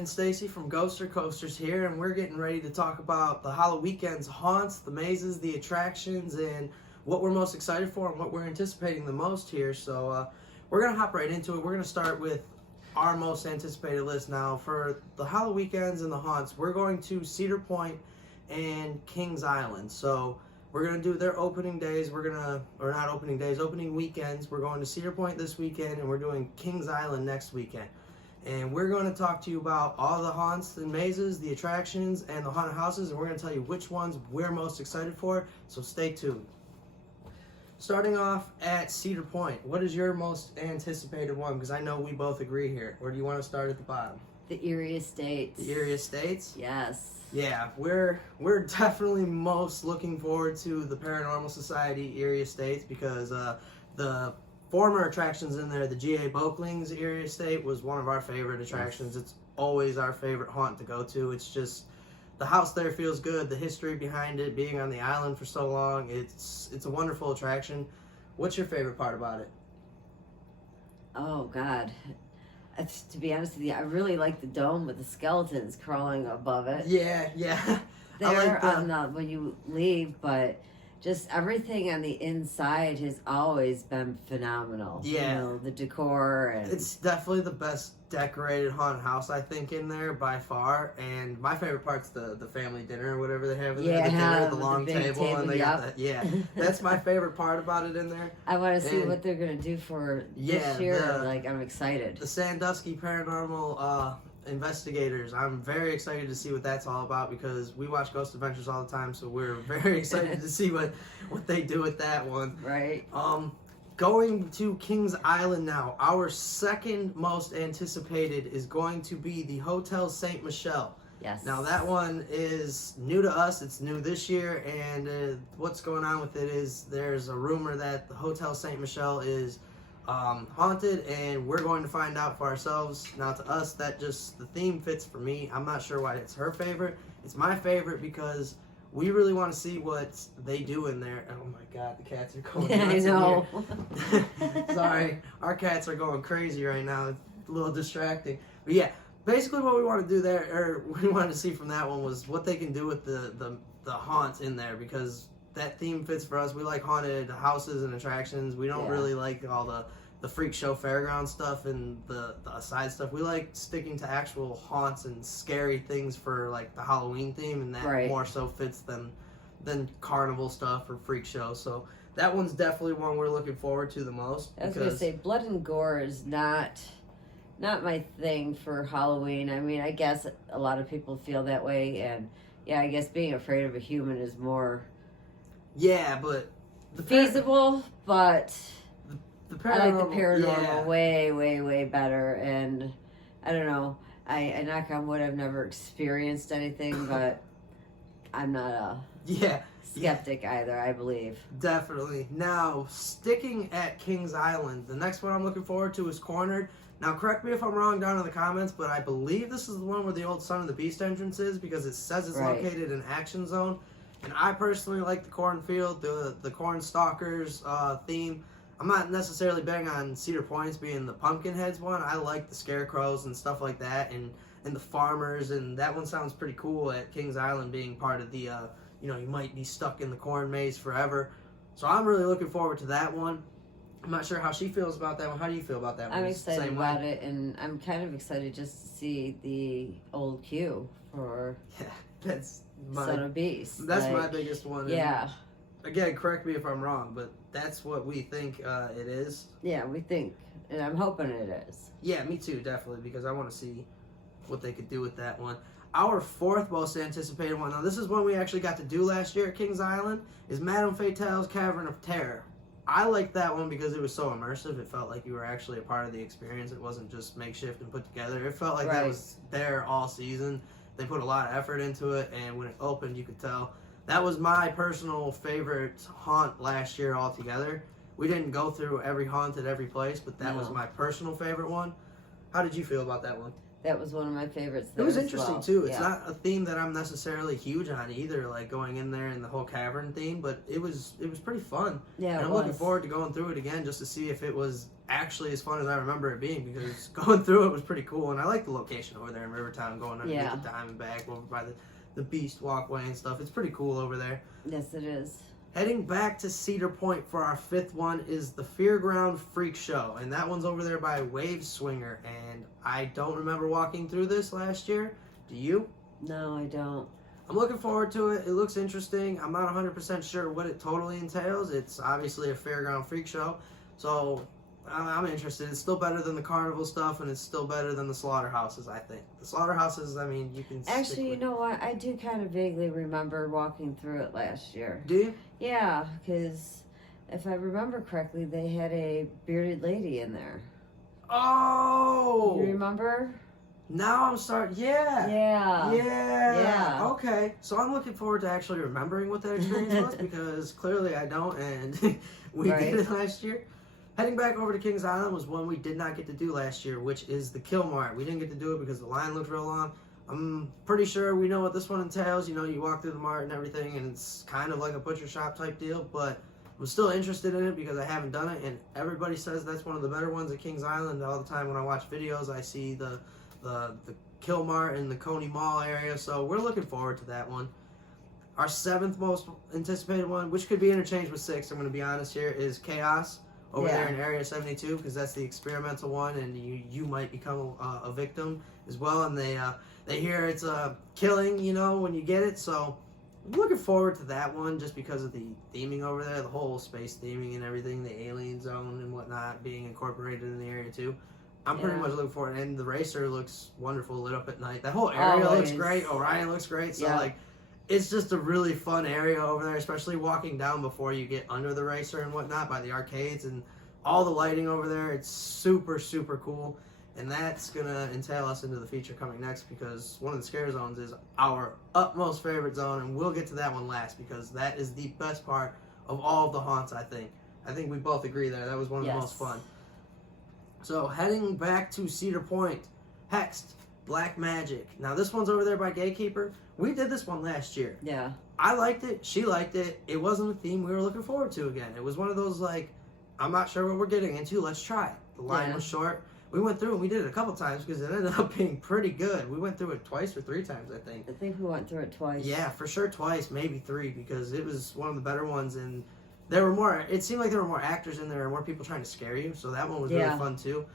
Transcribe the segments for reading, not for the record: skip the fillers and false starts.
and Stacy from Ghoster Coasters here, and we're getting ready to talk about the Halloweekends haunts, the mazes, the attractions, and what we're most excited for and what we're anticipating the most here. So we're going to hop right into it. We're going to start with our most anticipated list now. For the Halloweekends and the haunts, we're going to Cedar Point and Kings Island. So we're going to do their opening days. Opening weekends. We're going to Cedar Point this weekend, and we're doing Kings Island next weekend. And we're going to talk to you about all the haunts and mazes, the attractions, and the haunted houses, and we're going to tell you which ones we're most excited for, so stay tuned. Starting off at Cedar Point, what is your most anticipated one? Because I know we both agree here. Or do you want to start at the bottom? The Eerie Estates. The Eerie Estates? Yes. Yeah, we're definitely most looking forward to the Paranormal Society Eerie Estates because the former attractions in there, the G.A. Boakling's Eerie Estate was one of our favorite attractions. Yes. It's always our favorite haunt to go to. It's just, the house there feels good, the history behind it, being on the island for so long, it's a wonderful attraction. What's your favorite part about it? Oh, God. To be honest with you, I really like the dome with the skeletons crawling above it. Yeah. There when you leave, but just everything on the inside has always been phenomenal. Yeah. You know, the decor. And it's definitely the best decorated haunted house, I think, in there by far. And my favorite part's the family dinner or whatever they have in there. The dinner, the long table, and they got that. Yeah, that's my favorite part about it in there. I want to see what they're going to do for this year. I'm excited. The Sandusky Paranormal investigators. I'm very excited to see what that's all about because we watch Ghost Adventures all the time, so we're very excited to see what they do with that one. Right. Going to Kings Island now, our second most anticipated is going to be the Hotel St. Michelle. Yes. Now that one is new to us. It's new this year, and what's going on with it is there's a rumor that the Hotel St. Michelle is haunted, and we're going to find out for ourselves. Now to us, that just, the theme fits for me. I'm not sure why it's her favorite. It's my favorite because we really want to see what they do in there. Oh my God, the cats are going nuts. I know. In here. Sorry, our cats are going crazy right now. It's a little distracting. But yeah, basically what we want to do there, or we wanted to see from that one, was what they can do with the haunts in there, because that theme fits for us. We like haunted houses and attractions. We don't really like all the freak show fairground stuff and the side stuff. We like sticking to actual haunts and scary things for like the Halloween theme, and that more so fits than carnival stuff or freak show. So that one's definitely one we're looking forward to the most. I was going to say, blood and gore is not my thing for Halloween. I mean, I guess a lot of people feel that way, and yeah, I guess being afraid of a human is more but feasible, but I like the paranormal way better. And I don't know, I knock on wood, I've never experienced anything, but I'm not a skeptic either, I believe. Definitely. Now, sticking at Kings Island, the next one I'm looking forward to is Cornered. Now, correct me if I'm wrong down in the comments, but I believe this is the one where the old Son of the Beast entrance is, because it says it's located in Action Zone. And I personally like the cornfield, the corn stalkers theme. I'm not necessarily bang on Cedar Point's being the Pumpkinheads one. I like the scarecrows and stuff like that, and the farmers, and that one sounds pretty cool at Kings Island being part of the, you might be stuck in the corn maze forever. So I'm really looking forward to that one. I'm not sure how she feels about that one. How do you feel about that one? I'm excited about it, and I'm kind of excited just to see the old queue for that's Son of Beast. That's my biggest one. Yeah. Again, correct me if I'm wrong, but that's what we think it is. Yeah, we think, and I'm hoping it is. Yeah, me too, definitely, because I want to see what they could do with that one. Our fourth most anticipated one, now this is one we actually got to do last year at Kings Island, is Madame Fatale's Cavern of Terror. I liked that one because it was so immersive. It felt like you were actually a part of the experience. It wasn't just makeshift and put together. It felt like that was there all season. They put a lot of effort into it, and when it opened, you could tell. That was my personal favorite haunt last year altogether. We didn't go through every haunt at every place, but that was my personal favorite one. How did you feel about that one? That was one of my favorites. It was interesting too. It's yeah. not a theme that I'm necessarily huge on either, like going in there and the whole cavern theme, but it was pretty fun. Yeah, and I'm looking forward to going through it again just to see if it was actually as fun as I remember it being, because going through it was pretty cool, and I like the location over there in Rivertown, going underneath the Diamondback over by the Beast Walkway and stuff. It's pretty cool over there. Yes, it is. Heading back to Cedar Point for our 5th one is the Fairground Freak Show, and that one's over there by Wave Swinger, and I don't remember walking through this last year. Do you? No, I don't. I'm looking forward to it. It looks interesting. I'm not 100% sure what it totally entails. It's obviously a Fairground Freak Show, so I'm interested. It's still better than the carnival stuff, and it's still better than the Slaughterhouses, I think. The Slaughterhouses, I mean, you can Actually, you know what? I do kind of vaguely remember walking through it last year. Do you? Yeah, because if I remember correctly, they had a bearded lady in there. Oh! You remember? Now I'm starting. Yeah. Yeah. Yeah. Yeah. Okay. So I'm looking forward to actually remembering what that experience was, because clearly I don't, and we did it last year. Heading back over to Kings Island was one we did not get to do last year, which is the Kill Mart. We didn't get to do it because the line looked real long. I'm pretty sure we know what this one entails. You know, you walk through the mart and everything, and it's kind of like a butcher shop type deal, but I'm still interested in it because I haven't done it, and everybody says that's one of the better ones at Kings Island. All the time when I watch videos, I see the Kill Mart in the Cody Mall area, so we're looking forward to that one. Our 7th most anticipated one, which could be interchanged with 6, I'm going to be honest here, is Chaos over there in Area 72, because that's the experimental one, and you might become a victim as well, and they hear it's a killing, you know, when you get it, so I'm looking forward to that one just because of the theming over there, the whole space theming and everything, the alien zone and whatnot being incorporated in the area too. I'm pretty much looking forward, and the racer looks wonderful lit up at night. That whole area looks great. Orion looks great, so like it's just a really fun area over there, especially walking down before you get under the racer and whatnot by the arcades and all the lighting over there. It's super, super cool. And that's going to entail us into the feature coming next, because one of the scare zones is our utmost favorite zone, and we'll get to that one last because that is the best part of all of the haunts, I think. I think we both agree there. That was one of the most fun. So heading back to Cedar Point, Hexed, Black Magic. Now this one's over there by Gatekeeper. We did this one last year. Yeah. I liked it. She liked it. It wasn't a theme we were looking forward to again. It was one of those like, I'm not sure what we're getting into. Let's try it. The line was short. We went through and we did it a couple times because it ended up being pretty good. We went through it twice or 3 times, I think. I think we went through it twice. Yeah, for sure twice, maybe 3, because it was one of the better ones, and there were more. It seemed like there were more actors in there and more people trying to scare you, so that one was really fun too.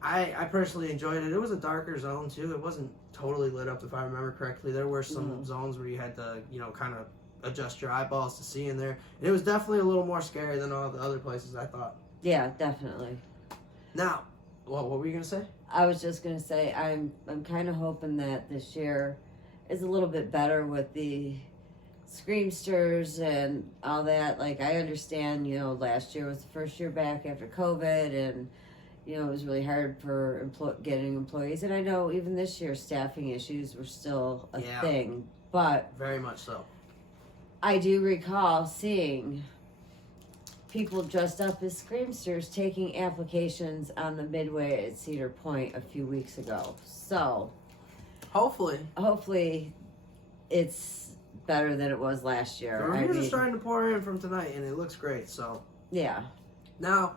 I personally enjoyed it. It was a darker zone too. It wasn't totally lit up, if I remember correctly. There were some zones where you had to, you know, kind of adjust your eyeballs to see in there. And it was definitely a little more scary than all the other places, I thought. Yeah, definitely. Now, what were you gonna say? I was just gonna say I'm kind of hoping that this year is a little bit better with the screamsters and all that. Like, I understand, you know, last year was the first year back after COVID, and you know, it was really hard for getting employees. And I know even this year staffing issues were still a thing, but very much so. I do recall seeing people dressed up as screamsters taking applications on the Midway at Cedar Point a few weeks ago. So hopefully it's better than it was last year. The reviews are starting to pour in from tonight, and it looks great. So yeah. Now,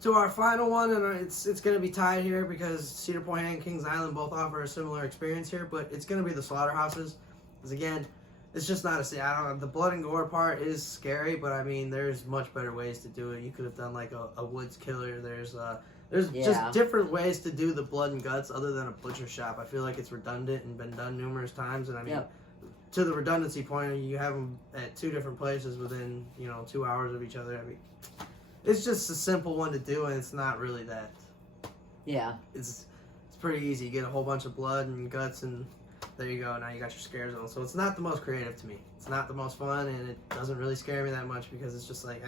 to our final one, and it's going to be tied here because Cedar Point and Kings Island both offer a similar experience here, but it's going to be the Slaughterhouses. Because again, it's just not the blood and gore part is scary, but I mean, there's much better ways to do it. You could have done like a woods killer. There's just different ways to do the blood and guts other than a butcher shop. I feel like it's redundant and been done numerous times, and I mean, to the redundancy point, you have them at 2 different places within, 2 hours of each other. I mean, it's just a simple one to do, and it's not really that. Yeah. It's pretty easy. You get a whole bunch of blood and guts, and there you go. Now you got your scare zone. So it's not the most creative to me. It's not the most fun, and it doesn't really scare me that much because it's just like,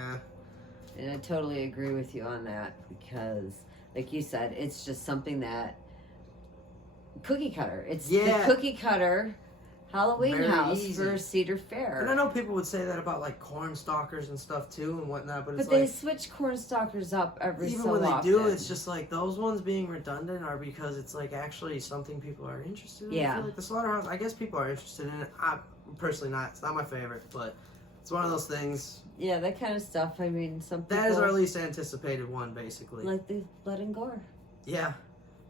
And I totally agree with you on that because, like you said, it's just something that cookie cutter. It's the cookie cutter Halloween very house easy. for Cedar Fair. And I know people would say that about like corn stalkers and stuff too and whatnot, but it's they like switch corn stalkers up every even so when often. they do, it's just like those ones being redundant are because it's like actually something people are interested in. Yeah. I feel like the Slaughterhouse, I guess people are interested in it. I'm personally not. It's not my favorite, but it's one of those things. Yeah, that kind of stuff. I mean, some people That is our least anticipated one, basically. like the blood and gore. Yeah.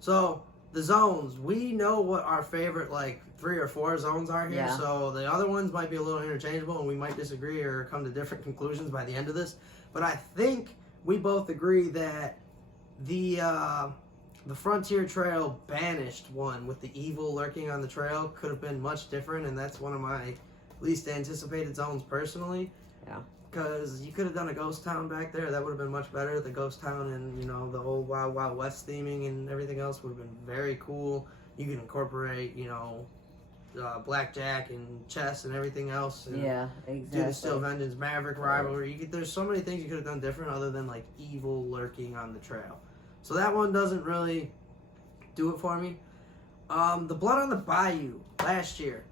So the zones, we know what our favorite like 3 or 4 zones are here. Yeah. So the other ones might be a little interchangeable, and we might disagree or come to different conclusions by the end of this. But I think we both agree that the Frontier Trail banished one with the evil lurking on the trail could have been much different, and that's one of my least anticipated zones personally. Yeah. Because you could have done a ghost town back there. That would have been much better. The ghost town and, you know, the old Wild Wild West theming and everything else would have been very cool. You can incorporate, you know, blackjack and chess and everything else. And Yeah, exactly. do the Steel Vengeance Maverick rivalry. There's so many things you could have done different other than, like, evil lurking on the trail. So that one doesn't really do it for me. The Blood on the Bayou last year.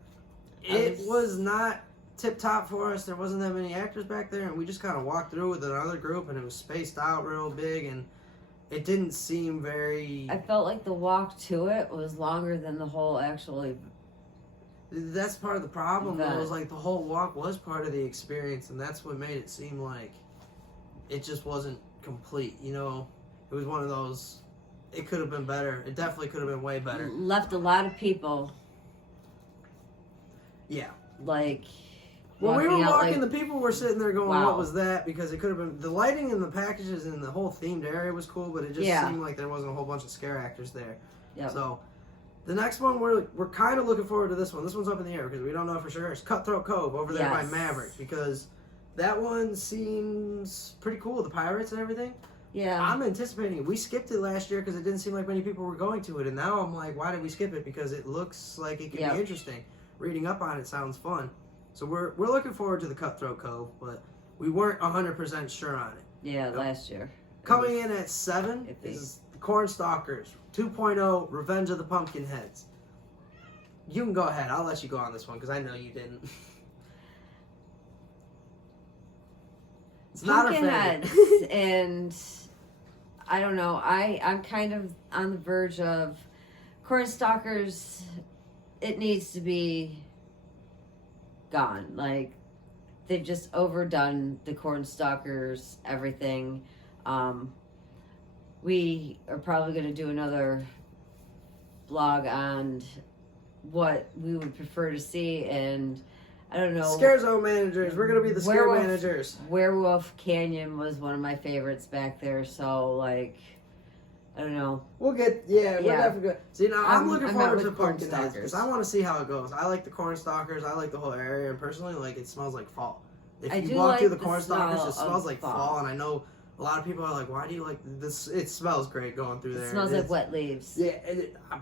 It was not tip-top for us. There wasn't that many actors back there, and we just kind of walked through with another group, and it was spaced out real big, and it didn't seem very... I felt like the walk to it was longer than the whole actually... That's part of the problem. It Event. was like the whole walk was part of the experience, and that's what made it seem like it just wasn't complete, you know? It was one of those... It could have been better. It definitely could have been way better. Left a lot of people, Yeah. like... When we were out, walking, like, the people were sitting there going, wow. what was that? Because it could have been... The lighting and the packages and the whole themed area was cool, but it just Yeah. seemed like there wasn't a whole bunch of scare actors there. Yep. So, the next one, we're kind of looking forward to this one. This one's up in the air because we don't know for sure. It's Cutthroat Cove over there by Yes. Maverick, because that one seems pretty cool, the pirates and everything. Yeah. I'm anticipating it. We skipped it last year because it didn't seem like many people were going to it, and now I'm like, why did we skip it? Because it looks like it could Yep. be interesting. Reading up on it sounds fun. So we're looking forward to the Cutthroat Cove, but we weren't 100% sure on it. Yeah, last year. Coming in at 7 iffy. is the Corn Stalkers 2.0 Revenge of the Pumpkinheads. You can go ahead. I'll let you go on this one because I know you didn't. It's not our favorite. Pumpkinheads, and I don't know. I'm kind of on the verge of Corn Stalkers. It needs to be gone. Like, they've just overdone the Corn Stalkers, everything. We are probably going to do another blog on what we would prefer to see, and I don't know. Scare Zone managers. We're going to be the scare managers. Werewolf Canyon was one of my favorites back there, so, like, I don't know. We'll get, we're Yeah. definitely good. See, now I'm looking I'm forward out to with Corn Pumpkinheads because I want to see how it goes. I like the Corn Stalkers. I like the whole area, and personally, like, it smells like fall. If I you do walk like through the the Corn Stalkers, smell it smells of like fall. fall, and I know a lot of people are like, why do you like this? It smells great going through there. It smells like wet leaves. Yeah,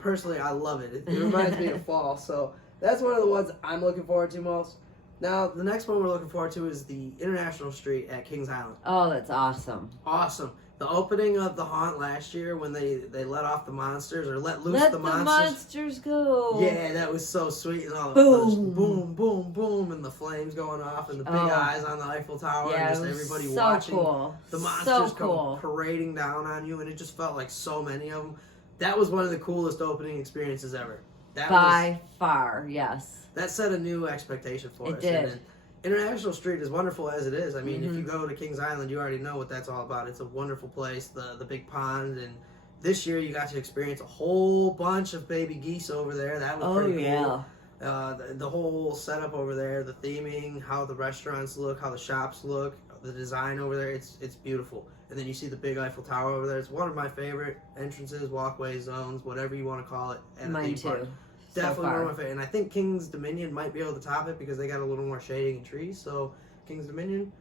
personally, I love it. It reminds me of fall, so that's one of the ones I'm looking forward to most. Now, the next one we're looking forward to is the International Street at Kings Island. Oh, that's awesome. Awesome. The opening of the haunt last year when they let off the monsters or let loose Let the the monsters. monsters go. Yeah, that was so sweet. And all Boom. boom, boom, boom, and the flames going off and the big eyes on the Eiffel Tower Yeah, and just it was everybody so watching cool. the monsters So come cool. parading down on you, and it just felt like so many of them. That was one of the coolest opening experiences ever. By far, yes. That set a new expectation for It us. did. And then International Street is wonderful as it is. I mean, if you go to Kings Island, you already know what that's all about. It's a wonderful place, the big pond, and this year you got to experience a whole bunch of baby geese over there. That was pretty cool. The whole setup over there, the theming, how the restaurants look, how the shops look, the design over there, it's beautiful. And then you see the big Eiffel Tower over there. It's one of my favorite entrances, walkways, zones, whatever you want to call it. At Mine a theme park. too. Definitely So one far. of my favorite. And I think King's Dominion might be able to top it because they got a little more shading and trees. So, King's Dominion,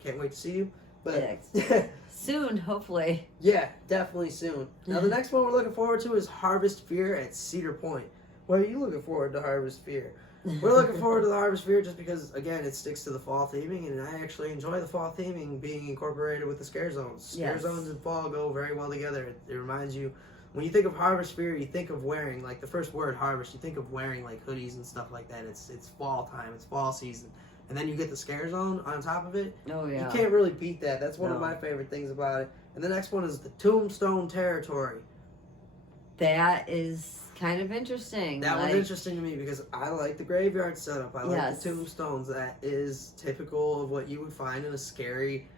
can't wait to see you. But Soon, hopefully. yeah, definitely soon. Now, the next one we're looking forward to is Harvest Fear at Cedar Point. What are you looking forward to Harvest Fear? We're looking forward to the Harvest Fear just because, again, it sticks to the fall theming, and I actually enjoy the fall theming being incorporated with the scare zones. Scare Yes. zones and fall go very well together. It reminds you, when you think of Harbor Spirit, you think of wearing, like, the first word, harvest, you think of wearing, like, hoodies and stuff like that. It's fall time. It's fall season. And then you get the Scare Zone on top of it. Oh, yeah. You can't really beat that. That's one of my favorite things about it. And the next one is the Tombstone Territory. That is kind of interesting. That was interesting to me because I like the graveyard setup. I like Yes. the tombstones. That is typical of what you would find in a scary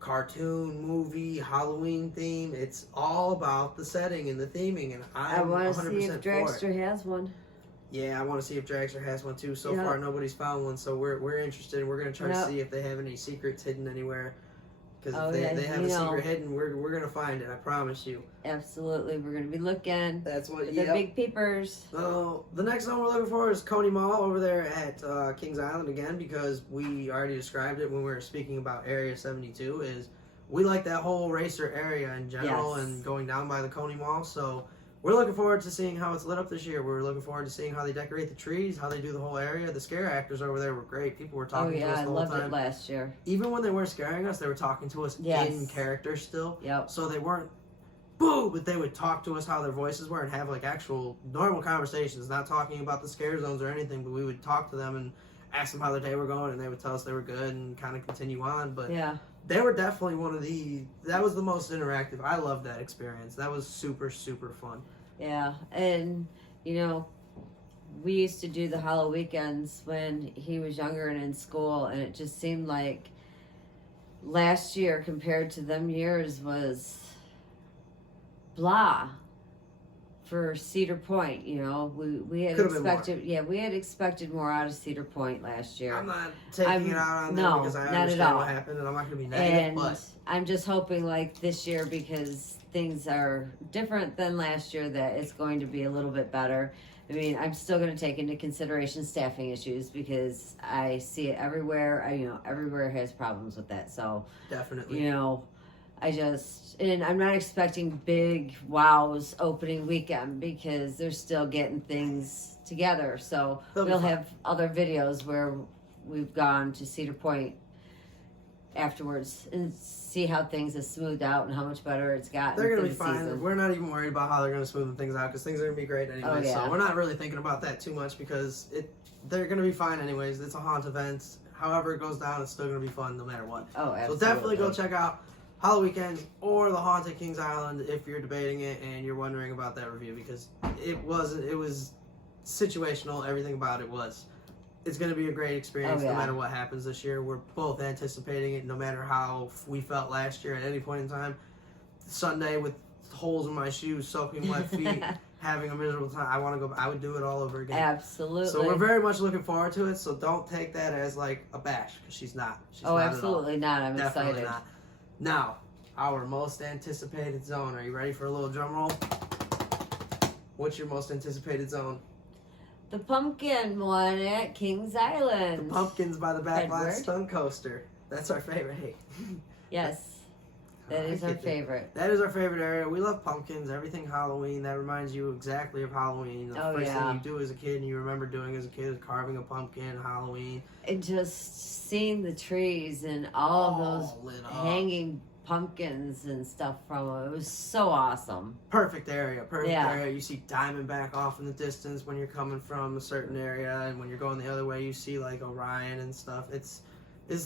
cartoon, movie, Halloween theme. It's all about the setting and the theming, and I I'm want 100% to see if Dragster has one. Yeah, I want to see if Dragster has one too. So far, nobody's found one, so we're interested. We're gonna try to see if they have any secrets hidden anywhere. Because if they have a secret hidden, we're gonna find it. I promise you. Absolutely, we're gonna be looking. That's what. The big peepers. So the next zone we're looking for is Cody Mall over there at Kings Island again, because we already described it when we were speaking about Area 72. Is we like that whole racer area in general and going down by the Cody Mall. So we're looking forward to seeing how it's lit up this year. We're looking forward to seeing how they decorate the trees, how they do the whole area. The scare actors over there were great. People were talking to us the whole time. I loved it last year. Even when they weren't scaring us, they were talking to us in character still. Yep. So they weren't boo, but they would talk to us how their voices were and have like actual normal conversations, not talking about the scare zones or anything, but we would talk to them and ask them how their day were going, and they would tell us they were good and kind of continue on. But they were definitely that was the most interactive. I loved that experience. That was super, super fun. Yeah, and we used to do the Halloweekends when he was younger and in school, and it just seemed like last year compared to them years was blah for Cedar Point. We had expected we had expected more out of Cedar Point last year. I'm not taking it out on them because I understand what happened, and I'm not going to be negative. But I'm just hoping like this year, because things are different than last year, that it's going to be a little bit better. I mean, I'm still going to take into consideration staffing issues because I see it everywhere. Everywhere has problems with that. So definitely, and I'm not expecting big wows opening weekend because they're still getting things together. So we'll have other videos where we've gone to Cedar Point afterwards and see how things have smoothed out and how much better it's gotten. They're going to be fine. Season. We're not even worried about how they're going to smoothen things out because things are going to be great anyway. So we're not really thinking about that too much because they're going to be fine anyways. It's a haunt event. However it goes down, it's still going to be fun no matter what. Oh, absolutely. So definitely go check out Halloweekends or the Haunted Kings Island if you're debating it and you're wondering about that review, because it was situational. Everything about it was. It's going to be a great experience no matter what happens this year. We're both anticipating it no matter how we felt last year at any point in time. Sunday with holes in my shoes, soaking wet feet, having a miserable time. I would do it all over again. Absolutely. So we're very much looking forward to it. So don't take that as like a bash, because she's not. She's not absolutely at all. not. I'm Definitely excited. Not. Now, our most anticipated zone. Are you ready for a little drum roll? What's your most anticipated zone? The pumpkin one at Kings Island. The pumpkins by the Backlot Stunt Coaster. That's our favorite. Yes. That is our favorite. That is our favorite area. We love pumpkins, everything Halloween. That reminds you exactly of Halloween. The first thing you do as a kid and you remember doing as a kid is carving a pumpkin, Halloween. And just seeing the trees and all of those hanging pumpkins and stuff from them. It was so awesome. Perfect area. You see Diamondback off in the distance when you're coming from a certain area, and when you're going the other way, you see like Orion and stuff. It's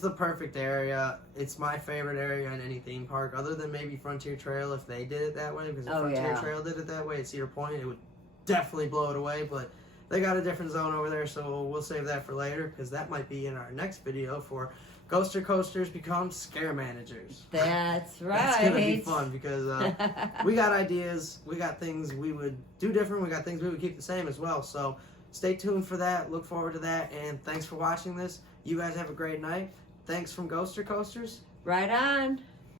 the perfect area. It's my favorite area in any theme park, other than maybe Frontier Trail if they did it that way, because if Frontier Trail did it that way at Cedar Point, it would definitely blow it away, but they got a different zone over there, so we'll save that for later, because that might be in our next video for Ghoster Coasters Become Scare Managers. That's right. That's going to be fun, because we got ideas, we got things we would do different, we got things we would keep the same as well, so stay tuned for that, look forward to that, and thanks for watching this. You guys have a great night. Thanks from Ghoster Coasters. Right on.